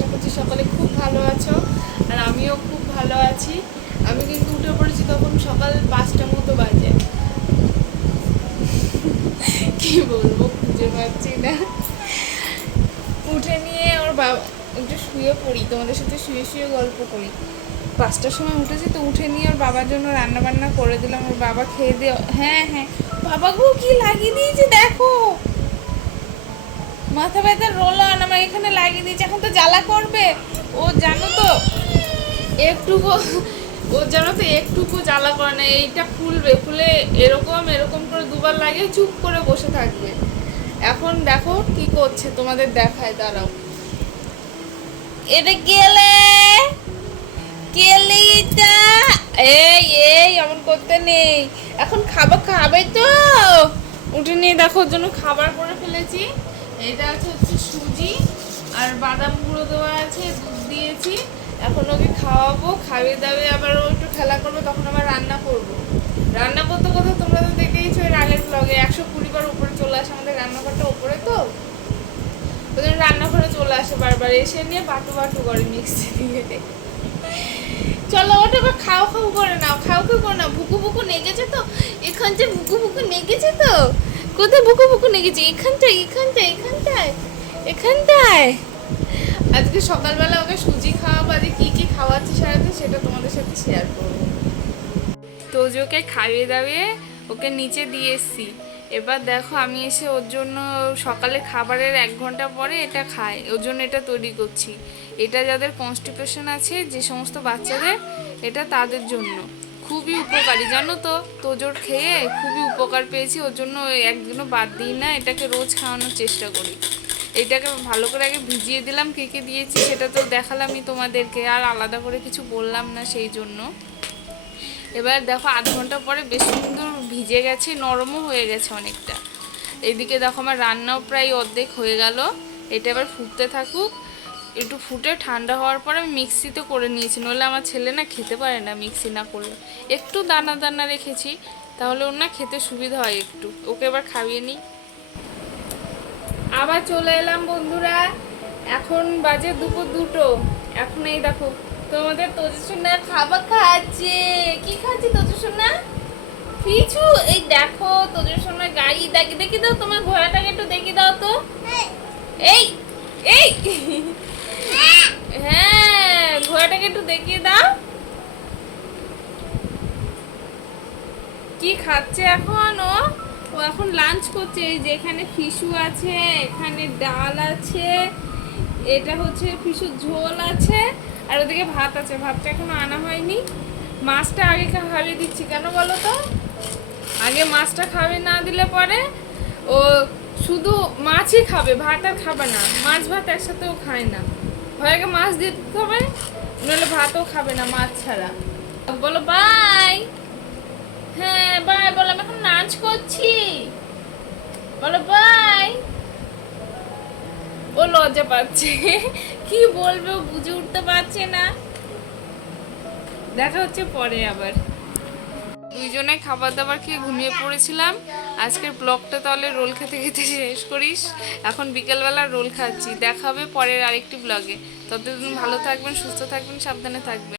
আশা করছি সকলে খুব ভালো আছো, আর আমিও খুব ভালো আছি। আমি কিন্তু উঠে পড়েছি তখন সকাল 5টার মতো বাজে। কি বলবো খুঁজে পাচ্ছি না। উঠে নিয়ে ওর বাবা, একটু শুয়ে পড়ি, তোমাদের সাথে শুয়ে শুয়ে গল্প করি। 5টার সময় উঠেছি তো, উঠে নিয়ে ওর বাবার জন্য রান্না বান্না করে দিলাম। ওর বাবা খেয়ে দিয়ে, হ্যাঁ হ্যাঁ বাবাকেও কি লাগিয়ে দিয়েছে দেখো, মাথা ব্যথার রোলান আমার এখানে লাগিয়ে দিয়েছে। এখন তো জ্বালা করবে ও, জানো তো একটুকু, ও জানো তো একটুকু জ্বালা করে না। এইটা খুলবে, খুলে এরকম এরকম করে দুবার লাগিয়ে চুপ করে বসে থাকবে। এখন দেখো কি করছে, তোমাদের দেখায়, দাঁড়াও। এটা গেলে গেলে এটা, এই এই এমন করতে নেই। এখন খাবে তো। উঠে নিয়ে দেখো ওর জন্য খাবার করে ফেলেছি। এটা হচ্ছে সুজি আর বাদাম গুঁড়ো দেওয়া আছে, দুধ দিয়েছি। এখন ওকে খাওয়াবো, খাইয়ে দাবে, আবার ও একটু খেলা করবে, তখন আবার রান্না করবো। রান্না করতে করতে তোমরা তো দেখেইছো এর আগের ব্লগে 120 বার উপরে চলে আসে, আমাদের রান্নাঘরটা উপরে তো, ওই জন্য রান্নাঘরে চলে আসে বারবার, এসে নিয়ে বাটু বাটু করে মিক্সি দিয়ে। চলো ওটা আবার খাও খাও করে নাও, খাও খাও করে নাও। ভুকু ভুকু নেগেছে তো, এখানটায় ভুকু ভুকু নেগেছে তো। কোথায় ভুকু ভুকু নেগেছে? এখানটায় এখানটায় এখানটায় এখানটায়। আজকে সকালবেলা ওকে সুজি খাওয়াবো, আজকে কী কী খাওয়াচ্ছি সারাদিন সেটা তোমাদের সাথে শেয়ার করবো। তো ওকে খাইয়ে দাইয়ে ওকে নিচে দিয়ে এসছি। এবার দেখো আমি এসে ওর জন্য সকালে খাবারের 1 ঘন্টা পরে এটা খায়, ওর জন্য এটা তৈরি করছি। এটা যাদের কনস্টিপেশন আছে, যে সমস্ত বাচ্চাদের, এটা তাদের জন্য খুবই উপকারী, জানো তো। তোজোর খেয়ে খুবই উপকার পেয়েছি, ওর জন্য একদিনও বাদ দিই না, এটাকে রোজ খাওয়ানোর চেষ্টা করি। এটাকে ভালো করে আগে ভিজিয়ে দিলাম, কে কে দিয়েছি সেটা তো দেখালামই তোমাদেরকে, আর আলাদা করে কিছু বললাম না সেই জন্য। এবার দেখো 1/2 ঘন্টা পরে বেশ সুন্দর ভিজে গেছে, নরমও হয়ে গেছে অনেকটা। এইদিকে দেখো আমার রান্নাও প্রায় অর্ধেক হয়ে গেল। এটা এবার ফুটতে থাকুক, একটু ফুটে ঠান্ডা হওয়ার পরে আমি মিক্সিতে করে নিয়েছি, নইলে আমার ছেলে না খেতে পারে না মিক্সি না করলে। একটু দানা দানা রেখেছি, তাহলে ওর না খেতে সুবিধা হয় একটু। ওকে এবার খাইয়ে নিই। আবার চলে এলাম বন্ধুরা, এখন বাজে দুপুর 2টো। এখন এই দেখো তোমাদের তোজসোনা খাবার খাচ্ছে। কি খাচ্ছে তোজসোনা? কিছু, এই দেখো তোজসোনা গাড়ি দেখি দেখি দাও, তোমার ঘোড়াটাকে একটু দেখি দাও তো। এই এই হ্যাঁ, ঘোড়াটাকে একটু দেখিয়ে দাও কি খাচ্ছে এখন ও। ও এখন লাঞ্চ করছে। এই যে এখানে ফিশু আছে, এখানে ডাল আছে, এটা হচ্ছে ফিশুর ঝোল আছে, আর ওদিকে ভাত আছে। ভাতটা এখনো আনা হয়নি। মাছটা আগে খাইয়ে দিচ্ছি, কেন বলো তো, আগে মাছটা খাবে না দিলে পরে ও শুধু মাছই খাবে, ভাত আর খাবে না। মাছ ভাত একসাথেও খায় না, হয় আগে মাছ দিতে হবে, নইলে ভাতও খাবে না মাছ ছাড়া। বলো বাই। হ্যাঁ বাই বলো, আমি এখন লাঞ্চ করছি, বলো বাই। ও লজ্জা পাচ্ছে, কি বলবে ও বুঝে উঠতে পারছে না। দেখা হচ্ছে পরে আবার। দুইজনে খাবার দাবার খেয়ে ঘুমিয়ে পড়েছিলাম। আজকের ব্লগটা তাহলে রোল খেতে খেতে শেষ করিস। এখন বিকেলবেলা রোল খাচ্ছি। দেখা হবে পরের আরেকটি ব্লগে। ততদিন ভালো থাকবেন, সুস্থ থাকবেন, সাবধানে থাকবেন।